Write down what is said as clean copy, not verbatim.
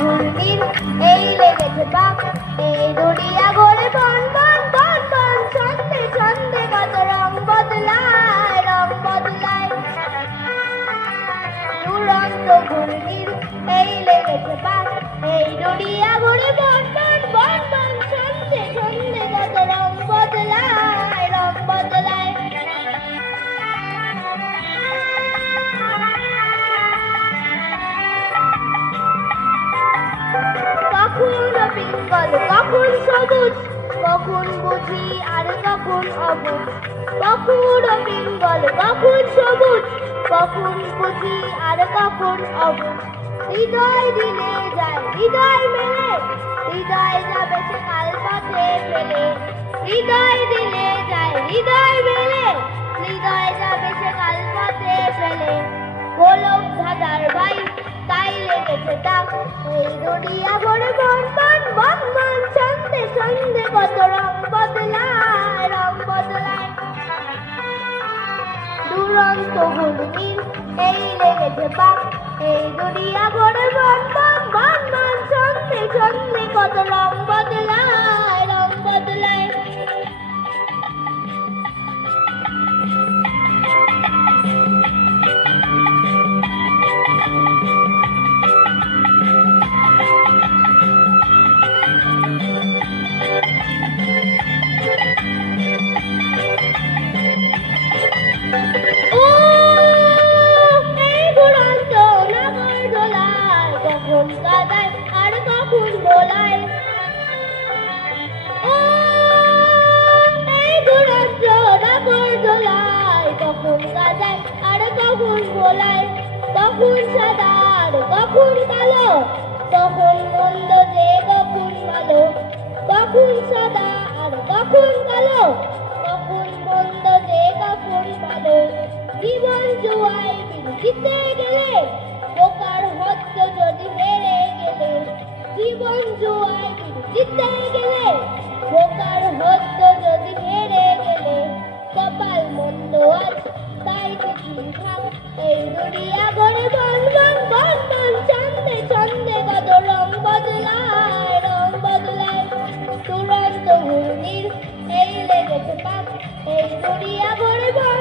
ঘূর্ণির এই লেগেছে পাক, এই দুনিয়া ঘোরে বন বন বন বন, ছন্দে ছন্দে কত রং বদলায়, রং বদলায়। দুরন্ত ঘূর্ণির এই লেগেছে পাক, এই দুনিয়া ঘোরে বন বন বন বন, ছন্দে ছন্দে কত রং বদলায়, রং বদলায়। কখন পিঙ্গল কখন সবুজ, কখন বুঝি আর কখন অবুঝ, কখন পিঙ্গল কখন সবুজ, কখন বুঝি আর কখন অবুঝ। হৃদয় দিলে যায় হৃদয় মেলে, হৃদয় যাবে সে কাল পথে ফেলে, হৃদয় দিলে যায় হৃদয় মেলে, হৃদয় যাবে সে কাল পথে ফেলে। গোলক ধাঁধার ভাই তাই লেগেছে তাক, এই দুনিয়া ভরে বন বন বন বন, ছন্দে ছন্দে কত রং বদলায়, রং বদলায়। দুরন্ত ঘূর্ণির এই লেগেছে পাক, এই দুনিয়া ভরে বন বন বন বন, ছন্দে ছন্দে কত রং বদলায়, রং বদলায়। কখন কাদায় আর কখন দোলায়, ও এই দুরন্ত নাগর দোলায়, কখন কাদায় আর কখন দোলায়। কখন সাদা আর কখন কালো, কখন মন্দ যে কখন ভালো, কখন সাদা আর কখন কালো, কখন মন্দ যে কখন ভালো। জীবন জুয়ায় জিতে গেলে, বোকার হত্যা যদি হেরে গেলে, জীবন জুয়ায় জিতে গেলে, বোকার হত্যা যদি হেরে গেলে। কপাল মন্দ আজ তাই কিছু থাক, এই দুনিয়া ঘরে বন বন বন বন, ছন্দে ছন্দে কত রং বদলায়, রং বদলায়। দুরন্ত ঘূর্ণির এই লেগেছে পাক, এই দুনিয়া ঘরে বন